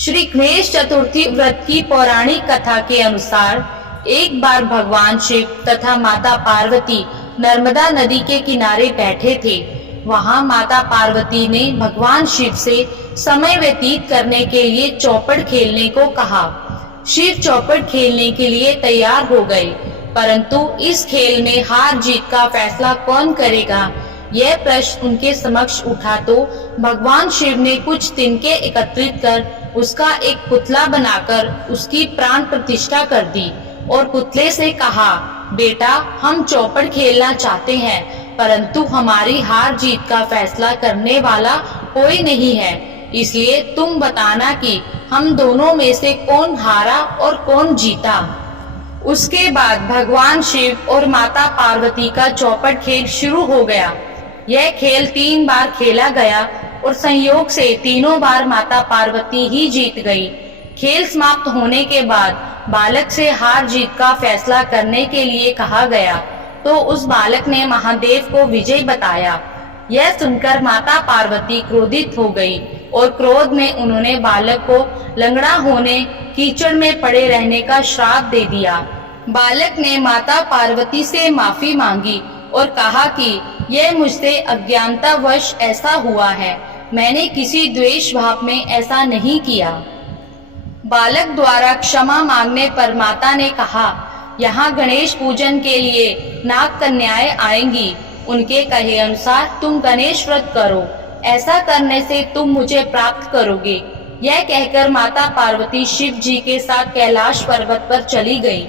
श्री गणेश चतुर्थी व्रत की पौराणिक कथा के अनुसार एक बार भगवान शिव तथा माता पार्वती नर्मदा नदी के किनारे बैठे थे। वहां माता पार्वती ने भगवान शिव से समय व्यतीत करने के लिए चौपड़ खेलने को कहा। शिव चौपड़ खेलने के लिए तैयार हो गए, परंतु इस खेल में हार जीत का फैसला कौन करेगा, यह प्रश्न उनके समक्ष उठा तो भगवान शिव ने कुछ तिनके एकत्रित कर उसका एक पुतला बनाकर उसकी प्राण प्रतिष्ठा कर दी और पुतले से कहा, बेटा, हम चौपड़ खेलना चाहते हैं, परंतु हमारी हार जीत का फैसला करने वाला कोई नहीं है, इसलिए तुम बताना कि हम दोनों में से कौन हारा और कौन जीता। उसके बाद भगवान शिव और माता पार्वती का चौपड़ खेल शुरू हो गया। यह खेल 3 बार खेला गया और संयोग से तीनों बार माता पार्वती ही जीत गई। खेल समाप्त होने के बाद बालक से हार जीत का फैसला करने के लिए कहा गया, तो उस बालक ने महादेव को विजय बताया। यह सुनकर माता पार्वती क्रोधित हो गई और क्रोध में उन्होंने बालक को लंगड़ा होने, कीचड़ में पड़े रहने का श्राप दे दिया। बालक ने माता पार्वती से माफी मांगी और कहा कि यह मुझसे अज्ञानतावश ऐसा हुआ है, मैंने किसी द्वेष भाव में ऐसा नहीं किया। बालक द्वारा क्षमा मांगने पर माता ने कहा, यहाँ गणेश पूजन के लिए नाग कन्याएं आएंगी, उनके कहे अनुसार तुम गणेश व्रत करो, ऐसा करने से तुम मुझे प्राप्त करोगे। यह कहकर माता पार्वती शिव जी के साथ कैलाश पर्वत पर चली गई।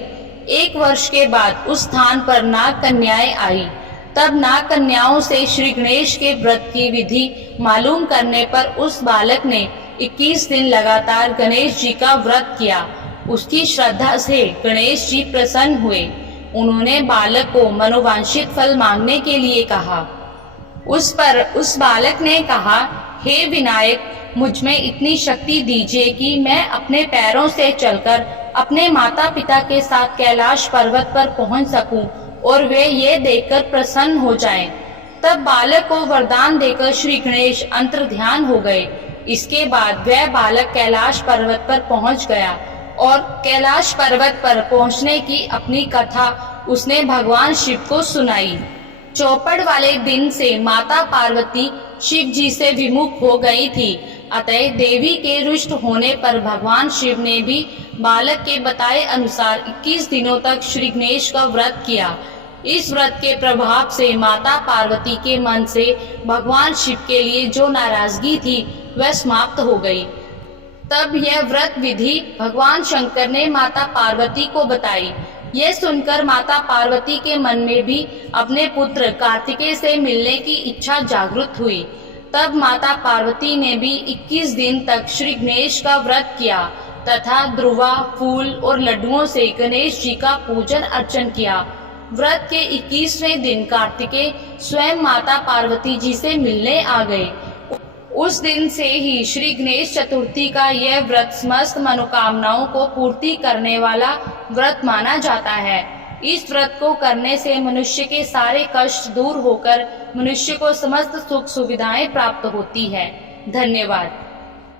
1 वर्ष के बाद उस स्थान पर नाग कन्याएं आई। तब नाग कन्याओं से श्री गणेश के व्रत की विधि मालूम करने पर उस बालक ने 21 दिन लगातार गणेश जी का व्रत किया। उसकी श्रद्धा से गणेश जी प्रसन्न हुए। उन्होंने बालक को मनोवांछित फल मांगने के लिए कहा। उस पर उस बालक ने कहा, हे विनायक, मुझ में इतनी शक्ति दीजिए कि मैं अपने पैरों से चलकर अपने माता पिता के साथ कैलाश पर्वत पर पहुंच सकूं और वे ये देखकर प्रसन्न हो जाएं। तब बालक को वरदान देकर श्री गणेश अंतर ध्यान हो गए। इसके बाद वह बालक कैलाश पर्वत पर पहुंच गया और कैलाश पर्वत पर पहुंचने की अपनी कथा उसने भगवान शिव को सुनाई। चौपड़ वाले दिन से माता पार्वती शिव जी से विमुख हो गई थी, अतः देवी के रुष्ट होने पर भगवान शिव ने भी बालक के बताए अनुसार 21 दिनों तक श्री गणेश का व्रत किया। इस व्रत के प्रभाव से माता पार्वती के मन से भगवान शिव के लिए जो नाराजगी थी वह समाप्त हो गई। तब यह व्रत विधि भगवान शंकर ने माता पार्वती को बताई। यह सुनकर माता पार्वती के मन में भी अपने पुत्र कार्तिकेय से मिलने की इच्छा जागृत हुई। तब माता पार्वती ने भी 21 दिन तक श्री गणेश का व्रत किया तथा ध्रुवा, फूल और लड्डुओं से गणेश जी का पूजन अर्चन किया। व्रत के 21वें दिन कार्तिकेय स्वयं माता पार्वती जी से मिलने आ गए। उस दिन से ही श्री गणेश चतुर्थी का यह व्रत समस्त मनोकामनाओं को पूर्ति करने वाला व्रत माना जाता है। इस व्रत को करने से मनुष्य के सारे कष्ट दूर होकर मनुष्य को समस्त सुख सुविधाएं प्राप्त होती है। धन्यवाद।